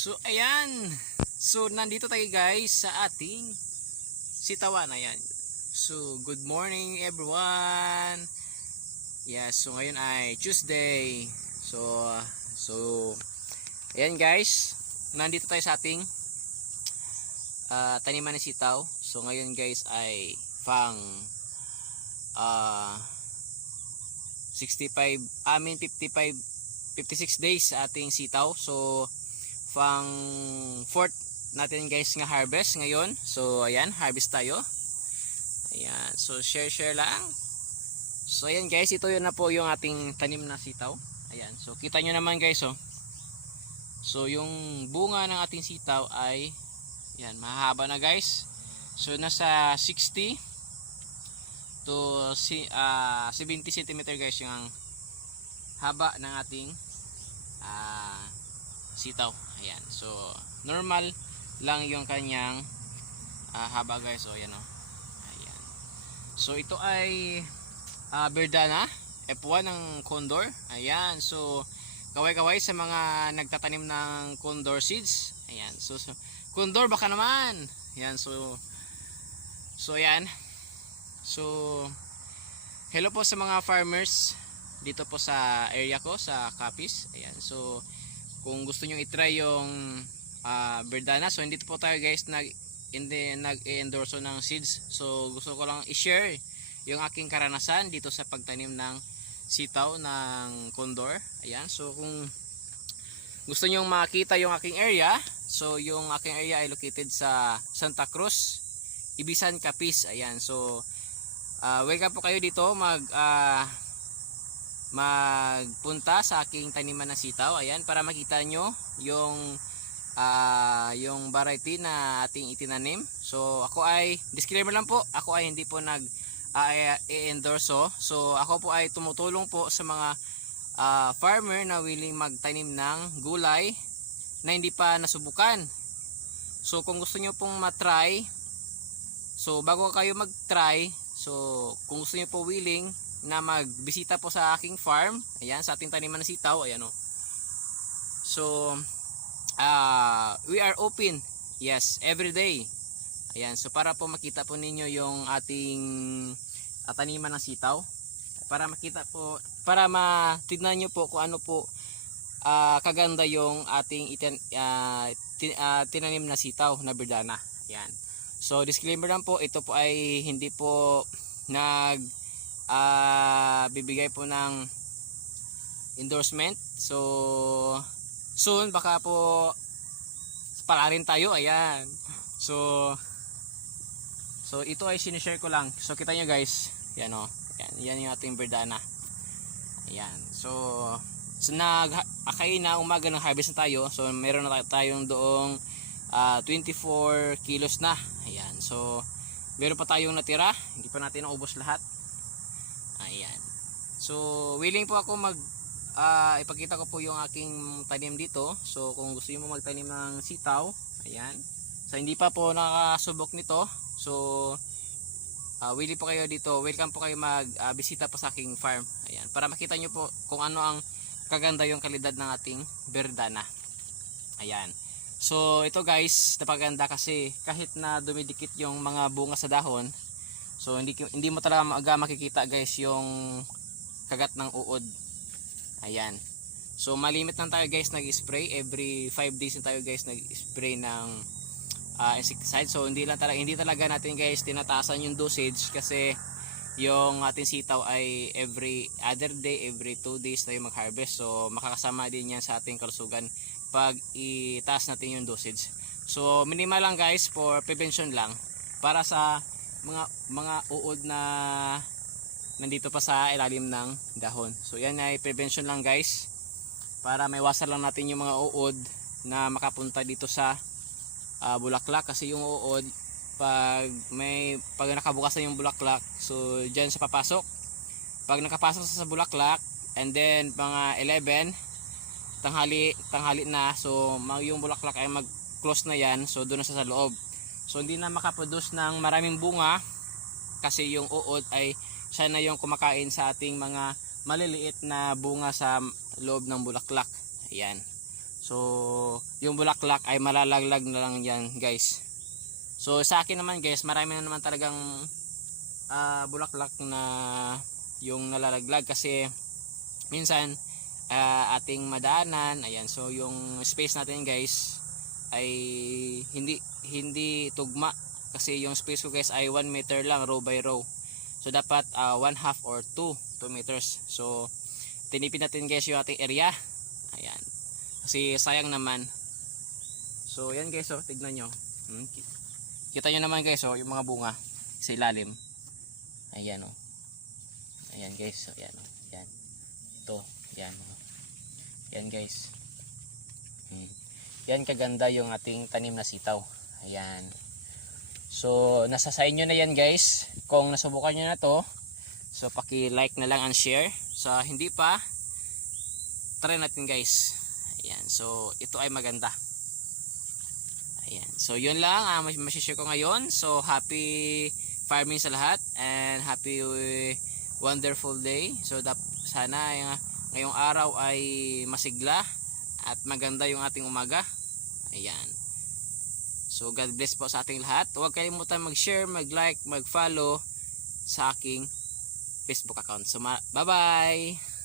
So ayan. So nandito tayo guys sa ating sitawan. Ayan. So good morning everyone. Yeah, so ngayon ay Tuesday. So ayan guys. Nandito tayo sa ating taniman ng sitaw. So ngayon guys ay pang 56 days sa ating sitaw. So pang 4th natin guys nga harvest ngayon. So ayan, harvest tayo. Ayan, so share lang. So ayan guys, ito yun na po yung ating tanim na sitaw. Ayan, so kita nyo naman guys, oh. So yung bunga ng ating sitaw ay ayan, mahaba na guys. So nasa 60 to 70 cm guys yung haba ng ating sitaw. Ayan, so normal lang yung kanyang haba guys. So ayan, oh. Ayan. So ito ay Verdana F1 ng Condor. Ayan, so kaway-kaway sa mga nagtatanim ng Condor seeds. Ayan, so Condor baka naman. Ayan, so ayan. So hello po sa mga farmers dito po sa area ko sa Capiz. Ayan, so kung gusto nyo i-try yung Verdana, so hindi po tayo guys nag-endorso ng seeds. So gusto ko lang i-share yung aking karanasan dito sa pagtanim ng sitaw ng Condor. Ayan, so kung gusto nyo makita yung aking area, so yung aking area ay located sa Santa Cruz, Ibisan, Capiz. Ayan, so welcome po kayo dito magpunta sa aking taniman ng sitaw. Ayan, para makita nyo yung variety na ating itinanim. So ako ay, disclaimer lang po, ako ay hindi po i-endorso. So ako po ay tumutulong po sa mga farmer na willing magtanim ng gulay na hindi pa nasubukan. So kung gusto nyo pong matry, so bago kayo mag-try, so kung gusto nyo po willing na magbisita po sa aking farm, ayan, sa ating taniman ng sitaw, ayan, oh. So we are open, yes, every day. Ayan, so para po makita po ninyo yung ating taniman ng sitaw, para makita po, para matignan nyo po kung ano po kaganda yung ating tinanim na sitaw na Verdana. Ayan, so disclaimer lang po, ito po ay hindi po bibigay po ng endorsement. So soon baka po palarin tayo. Ayan, so ito ay sinishare ko lang. So kita nyo guys, yan, oh. Yan yung ating Verdana. Ayan, so akay na umaga ng harvest na tayo. So meron na tayong doong 24 kilos na. Ayan, so meron pa tayong natira, hindi pa natin naubos lahat. Ayan, so willing po ako ipakita ko po yung aking tanim dito. So kung gusto niyo magtanim ng sitaw, ayan, so hindi pa po nakasubok nito, so willing po kayo dito, welcome po kayo magbisita po sa aking farm. Ayan, para makita nyo po kung ano ang kaganda yung kalidad ng ating Verdana. Ayan, so ito guys, napaganda kasi kahit na dumidikit yung mga bunga sa dahon, so hindi mo talaga makikita guys yung kagat ng uod. Ayan, so malimit lang tayo guys nag-spray, every 5 days na tayo guys nag-spray ng insecticide. So hindi talaga natin guys tinataasan yung dosage, kasi yung ating sitaw ay every other day, every 2 days tayo mag-harvest. So makakasama din yan sa ating kalusugan pag itaas natin yung dosage. So minimal lang guys, for prevention lang, para sa mga uod na nandito pa sa ilalim ng dahon. So yan ay prevention lang guys, para maiwasan lang natin yung mga uod na makapunta dito sa bulaklak. Kasi yung uod, pag nakabukas na yung bulaklak, so dyan sa papasok, pag nakapasok sa bulaklak, and then mga 11 tanghali na, so yung bulaklak ay mag close na yan, so doon na sa loob. So hindi na makaproduce ng maraming bunga, kasi yung uod ay siya na yung kumakain sa ating mga maliliit na bunga sa loob ng bulaklak. Ayan, So yung bulaklak ay malalaglag na lang yan guys. So sa akin naman guys, marami na naman talagang bulaklak na yung nalalaglag kasi minsan ating madaanan, ayan, so yung space natin guys ay hindi tugma kasi yung space ko guys ay 1 meter lang row by row. So dapat 1/2 or 2 meters. So tinipid natin guys yung ating area. Ayan. Kasi sayang naman. So yan guys, oh, tignan nyo. Kita nyo naman guys, oh, yung mga bunga sa ilalim. Ayan, oh. Ayan guys, oh, ayan, oh. Ayan. Ito, ayan, oh. Ayan guys. Yan kaganda yung ating tanim na sitaw. Ayan. So nasa sa inyo na yan guys. Kung nasubukan nyo na to, so paki-like na lang and share. Sa hindi pa, try natin guys. Ayan. So ito ay maganda. Ayan. So yun lang masishare ko ngayon. So happy farming sa lahat and happy wonderful day. So sana ngayong araw ay masigla at maganda yung ating umaga. Ayan. So God bless po sa ating lahat. Huwag kalimutan mag-share, mag-like, mag-follow sa aking Facebook account. So bye-bye!